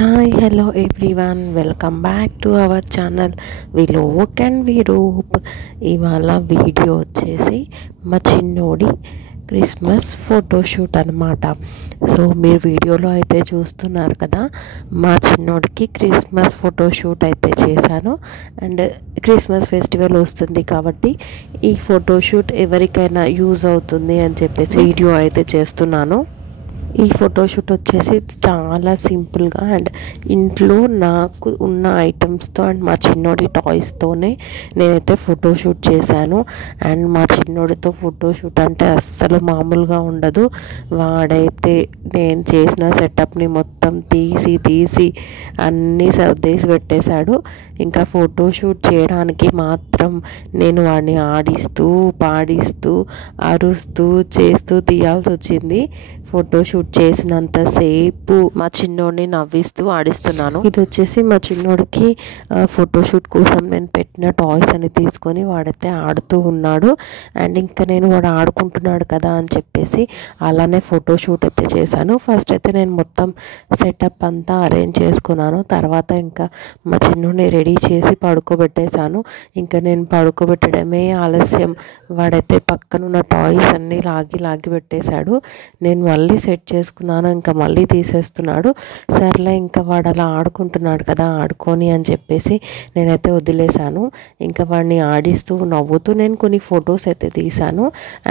Hi hello everyone, welcome back to our channel Vilok and Viroop. ఇవాళ video వచ్చేసి మా చిన్నోడి క్రిస్మస్ ఫోటోషూట్ అనమాట. సో మీరు వీడియోలో అయితే చూస్తున్నారు కదా, మా చిన్నోడికి క్రిస్మస్ ఫోటోషూట్ అయితే చేశాను. అండ్ క్రిస్మస్ ఫెస్టివల్ వస్తుంది కాబట్టి ఈ ఫోటోషూట్ ఎవరికైనా యూజ్ అవుతుంది అని చెప్పేసి వీడియో అయితే చేస్తున్నాను. ఈ ఫోటోషూట్ వచ్చేసి చాలా సింపుల్గా అండ్ ఇంట్లో నాకు ఉన్న ఐటమ్స్తో అండ్ మా చిన్నోడి టాయ్స్తోనే నేనైతే ఫోటోషూట్ చేశాను. అండ్ మా చిన్నోడితో ఫోటోషూట్ అంటే అస్సలు మామూలుగా ఉండదు. వాడైతే నేను చేసిన సెటప్ని మొత్తం తీసి అన్నీ సర్దేసి పెట్టేశాడు. ఇంకా ఫోటోషూట్ చేయడానికి మాత్రం నేను వాడిని ఆడిస్తూ పాడిస్తూ అరుస్తూ చేస్తూ తీయాల్సి వచ్చింది. ఫోటోషూట్ చేసినంతసేపు మా చిన్నోడిని నవ్విస్తూ ఆడిస్తున్నాను. ఇది వచ్చేసి మా చిన్నోడికి ఫోటోషూట్ కోసం నేను పెట్టిన టాయ్స్ అని తీసుకొని వాడైతే ఆడుతూ ఉన్నాడు. అండ్ ఇంకా నేను వాడు ఆడుకుంటున్నాడు కదా అని చెప్పేసి అలానే ఫోటోషూట్ అయితే చేశాను. ఫస్ట్ అయితే నేను మొత్తం సెటప్ అంతా అరేంజ్ చేసుకున్నాను. తర్వాత ఇంకా మా చిన్నోడిని రెడీ చేసి పడుకోబెట్టేశాను. ఇంకా నేను పడుకోబెట్టడమే ఆలస్యం. వాడైతే పక్కనున్న టాయ్స్ అన్నీ లాగి పెట్టేశాడు. నేను మళ్ళీ సెట్ చేసుకున్నాను, ఇంకా మళ్ళీ తీసేస్తున్నాడు. సర్లే ఇంకా వాడు అలా ఆడుకుంటున్నాడు కదా, ఆడుకొని అని చెప్పేసి నేనైతే వదిలేశాను. ఇంకా వాడిని ఆడిస్తూ నవ్వుతూ నేను కొన్ని ఫొటోస్ అయితే తీశాను.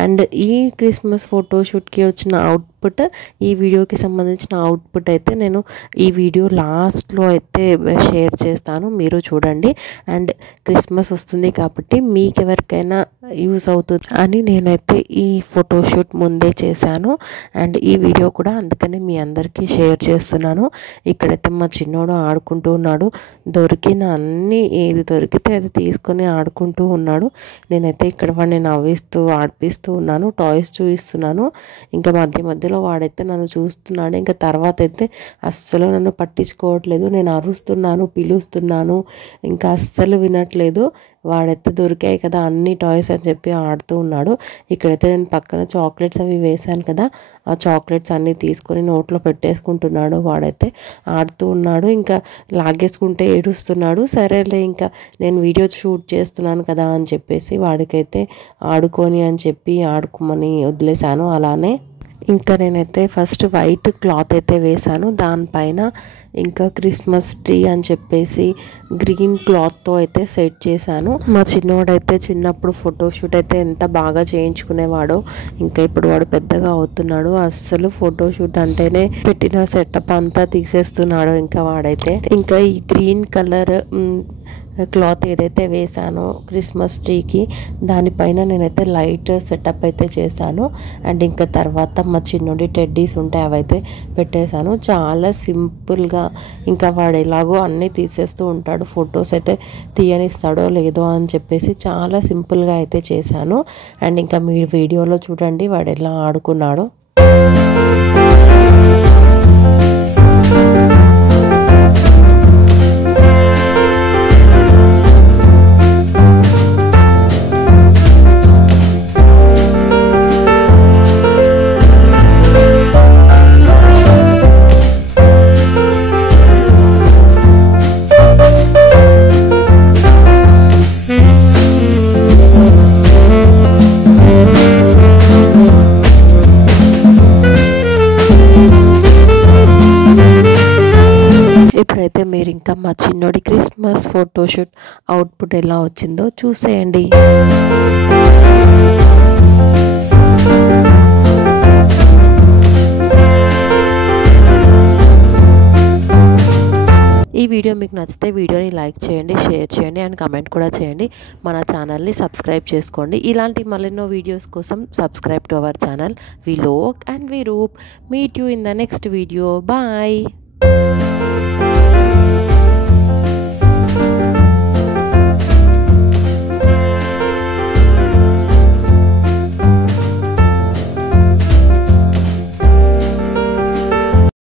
అండ్ ఈ క్రిస్మస్ ఫోటోషూట్కి వచ్చిన అవుట్పుట్, ఈ వీడియోకి సంబంధించిన అవుట్పుట్ అయితే నేను ఈ వీడియో లాస్ట్లో అయితే షేర్ చేస్తాను, మీరు చూడండి. అండ్ క్రిస్మస్ వస్తుంది కాబట్టి మీకు ఎవరికైనా యూజ్ అవుతుంది అని నేనైతే ఈ ఫోటోషూట్ ముందే చేశాను. అండ్ ఈ వీడియో కూడా అందుకని మీ అందరికీ షేర్ చేస్తున్నాను. ఇక్కడైతే మా చిన్నోడు ఆడుకుంటూ ఉన్నాడు. దొరికిన అన్నీ ఏది దొరికితే అది తీసుకొని ఆడుకుంటూ ఉన్నాడు. నేనైతే ఇక్కడ వాడిని నవ్విస్తూ ఆడిపిస్తూ ఉన్నాను, టాయ్స్ చూపిస్తున్నాను. ఇంకా మధ్యలో వాడైతే నన్ను చూస్తున్నాడు. ఇంకా తర్వాత అయితే అస్సలు నన్ను పట్టించుకోవట్లేదు. నేను అరుస్తున్నాను, పిలుస్తున్నాను, ఇంకా అస్సలు వినట్లేదు. వాడైతే దొరికాయి కదా అన్ని టాయ్స్ అని చెప్పి ఆడుతూ ఉన్నాడు. ఇక్కడైతే నేను పక్కన చాక్లెట్స్ అవి వేశాను కదా, ఆ చాక్లెట్స్ అన్నీ తీసుకొని నోట్లో పెట్టేసుకుంటున్నాడు. వాడైతే ఆడుతూ ఉన్నాడు, ఇంకా లాగేసుకుంటే ఏడుస్తున్నాడు. సరేలే ఇంకా నేను వీడియో షూట్ చేస్తున్నాను కదా అని చెప్పేసి వాడికైతే ఆడుకొని అని చెప్పి ఆడుకోమని వదిలేశాను. అలానే ఇంకా నేనైతే ఫస్ట్ వైట్ క్లాత్ అయితే వేశాను. దానిపైన ఇంకా క్రిస్మస్ ట్రీ అని చెప్పేసి గ్రీన్ క్లాత్తో అయితే సెట్ చేశాను. మా చిన్నోడైతే చిన్నప్పుడు ఫోటోషూట్ అయితే ఎంత బాగా చేయించుకునేవాడో, ఇంకా ఇప్పుడు వాడు పెద్దగా అవుతున్నాడు. అస్సలు ఫోటోషూట్ అంటేనే పెట్టిన సెటప్ అంతా తీసేస్తున్నాడు. ఇంకా వాడైతే ఇంకా ఈ గ్రీన్ కలర్ క్లాత్ ఏదైతే వేసానో క్రిస్మస్ ట్రీకి, దానిపైన నేనైతే లైట్ సెటప్ అయితే చేశాను. అండ్ ఇంకా తర్వాత మా చిన్నోడి టెడ్డీస్ ఉంటాయి, అవైతే పెట్టేశాను. చాలా సింపుల్గా ఇంకా వాడు ఎలాగో అన్నీ తీసేస్తూ ఉంటాడు, ఫొటోస్ అయితే తీయనిస్తాడో లేదో అని చెప్పేసి చాలా సింపుల్గా అయితే చేశాను. అండ్ ఇంకా మీ వీడియోలో చూడండి వాడు ఎలా ఆడుకున్నాడో. ఇప్పుడైతే మీరు ఇంకా మా చిన్నోడి క్రిస్మస్ ఫోటోషూట్ అవుట్పుట్ ఎలా వచ్చిందో చూసేయండి. ఈ వీడియో మీకు నచ్చితే వీడియోని లైక్ చేయండి, షేర్ చేయండి అండ్ కమెంట్ కూడా చేయండి. మన ఛానల్ని సబ్స్క్రైబ్ చేసుకోండి. ఇలాంటి మరెన్నో వీడియోస్ కోసం subscribe to our channel Vilok and Viroop. Meet you in the next video. Bye.